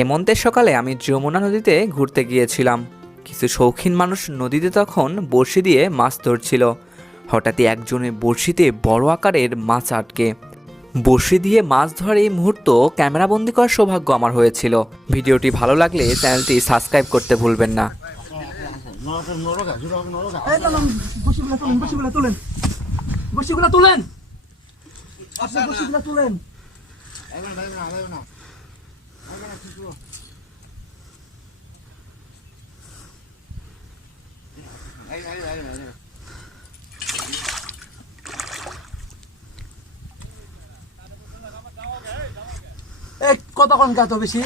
হেমন্তের সকালে আমি যমুনা নদীতে ঘুরতে গিয়েছিলাম। কিছু শৌখিন মানুষ নদীতে তখন বড়শি দিয়ে মাছ ধরছিল। হঠাৎই একজনের বড়শিতে বড় আকারের মাছ আটকে। বড়শি দিয়ে মাছ ধরার এই মুহূর্ত ক্যামেরাবন্দি করার সৌভাগ্য আমার হয়েছিল। ভিডিওটি ভালো লাগলে চ্যানেলটি সাবস্ক্রাইব করতে ভুলবেন না। কতক্ষণ গাতো বেশি